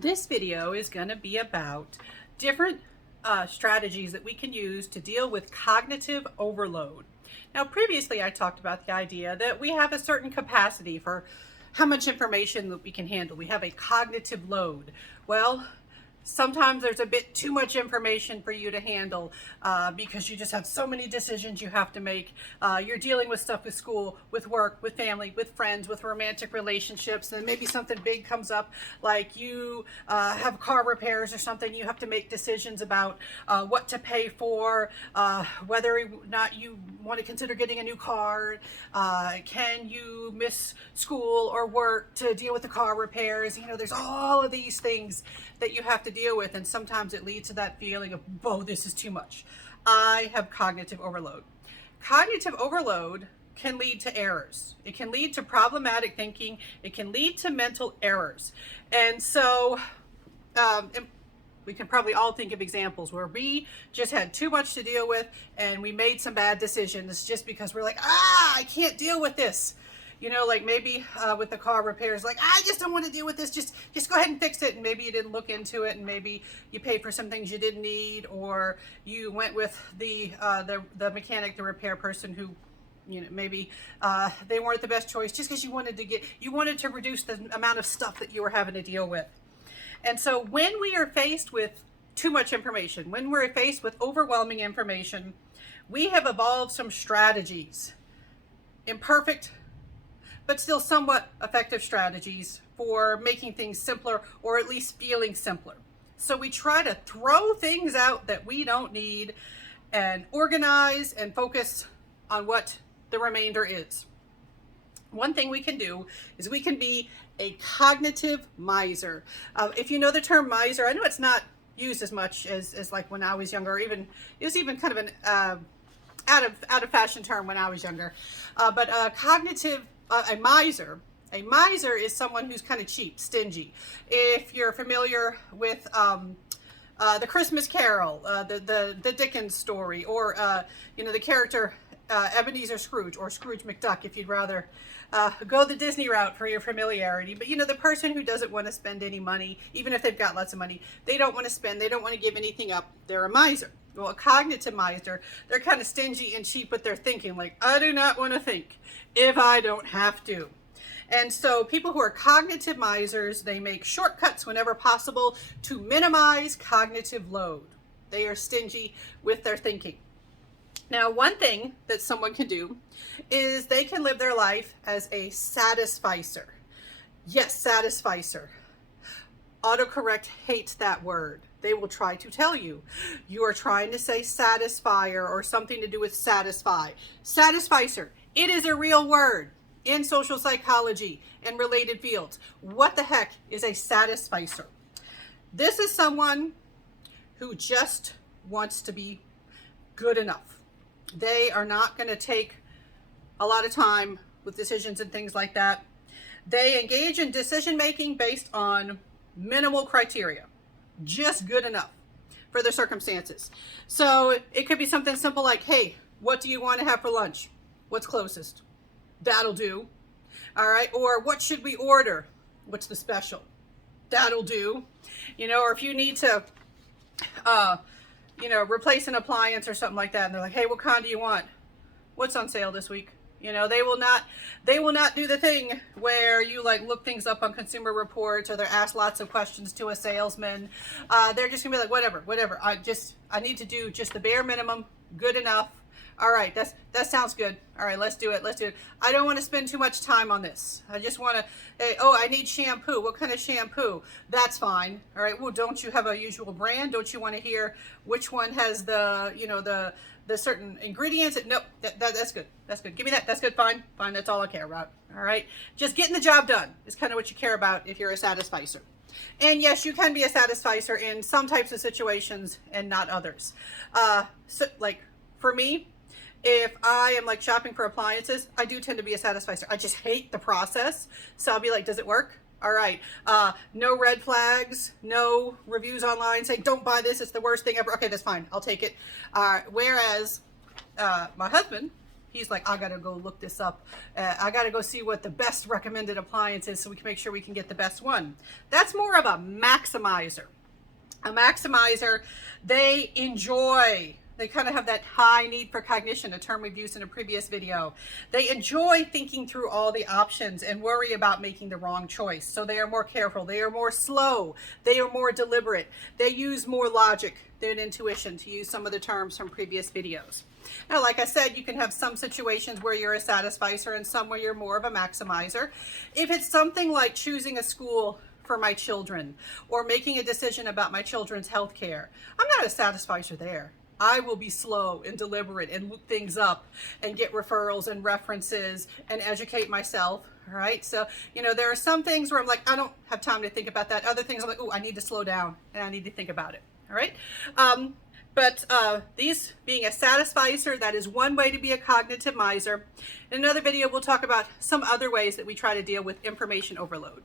This video is going to be about different strategies that we can use to deal with cognitive overload. Now, previously I talked about the idea that we have a certain capacity for how much information that we can handle. We have a cognitive load. Well, sometimes there's a bit too much information for you to handle because you just have so many decisions you have to make. You're dealing with stuff with school, with work, with family, with friends, with romantic relationships, and maybe something big comes up like you have car repairs or something. You have to make decisions about what to pay for, whether or not you want to consider getting a new car. Can you miss school or work to deal with the car repairs? You know, there's all of these things that you have to deal with, and sometimes it leads to that feeling of, oh, this is too much. I have cognitive overload. Cognitive overload can lead to errors. It can lead to problematic thinking. It can lead to mental errors. And so we can probably all think of examples where we just had too much to deal with and we made some bad decisions just because we're like, I can't deal with this. You know, like maybe with the car repairs, like, I just don't want to deal with this. Just go ahead and fix it. And maybe you didn't look into it, and maybe you paid for some things you didn't need, or you went with the mechanic, the repair person who, you know, maybe they weren't the best choice just because you wanted to reduce the amount of stuff that you were having to deal with. And so when we are faced with too much information, when we're faced with overwhelming information, we have evolved some strategies, imperfect, but still somewhat effective strategies for making things simpler, or at least feeling simpler. So we try to throw things out that we don't need and organize and focus on what the remainder is. One thing we can do is we can be a cognitive miser. If you know the term miser, I know it's not used as much as like when I was younger, or even it was even kind of an out of fashion term when I was younger. But a miser is someone who's kind of cheap, stingy. If you're familiar with the Christmas Carol, the Dickens story, or you know, the character Ebenezer Scrooge, or Scrooge McDuck, if you'd rather go the Disney route for your familiarity. But you know, the person who doesn't want to spend any money, even if they've got lots of money, they don't want to spend, they don't want to give anything up. They're a miser. Well, a cognitive miser, they're kind of stingy and cheap with their thinking. Like, I do not want to think if I don't have to. And so people who are cognitive misers, they make shortcuts whenever possible to minimize cognitive load. They are stingy with their thinking. Now, one thing that someone can do is they can live their life as a satisficer. Yes, satisficer. Autocorrect hates that word. They will try to tell you are trying to say satisfier or something to do with satisfy. Satisficer, it is a real word in social psychology and related fields. What the heck is a satisficer? This is someone who just wants to be good enough. They are not going to take a lot of time with decisions and things like that. They engage in decision making based on minimal criteria, just good enough for the circumstances. So it could be something simple like, hey, what do you want to have for lunch? What's closest? That'll do. All right. Or what should we order? What's the special? That'll do. You know, or if you need to, you know, replace an appliance or something like that, and they're like, hey, what kind do you want? What's on sale this week? You know, they will not do the thing where you like look things up on Consumer Reports, or they're asked lots of questions to a salesman. They're just gonna be like, whatever. I need to do just the bare minimum, good enough. All right, that sounds good. All right, let's do it. I don't want to spend too much time on this. I just want to, hey, I need shampoo. What kind of shampoo? That's fine. All right, well, don't you have a usual brand? Don't you want to hear which one has the, you know, the certain ingredients? Nope, that's good. That's good. Give me that. That's good. Fine. That's all I care about. All right, just getting the job done is kind of what you care about if you're a satisficer. And yes, you can be a satisficer in some types of situations and not others. So like for me, if I am like shopping for appliances, I do tend to be a satisficer. I just hate the process. So I'll be like, does it work? All right. No red flags, no reviews online saying, don't buy this, it's the worst thing ever. Okay, that's fine. I'll take it. Whereas my husband, He's like, I gotta go look this up. I gotta go see what the best recommended appliance is so we can make sure we can get the best one. That's more of a maximizer. A maximizer, they kind of have that high need for cognition, a term we've used in a previous video. They enjoy thinking through all the options and worry about making the wrong choice. So they are more careful, they are more slow, they are more deliberate. They use more logic than intuition, to use some of the terms from previous videos. Now, like I said, you can have some situations where you're a satisficer and some where you're more of a maximizer. If it's something like choosing a school for my children or making a decision about my children's health care, I'm not a satisficer there. I will be slow and deliberate and look things up and get referrals and references and educate myself. All right. So, there are some things where I'm like, I don't have time to think about that. Other things I'm like, oh, I need to slow down and I need to think about it. All right. But these being a satisficer, that is one way to be a cognitive miser. In another video, we'll talk about some other ways that we try to deal with information overload.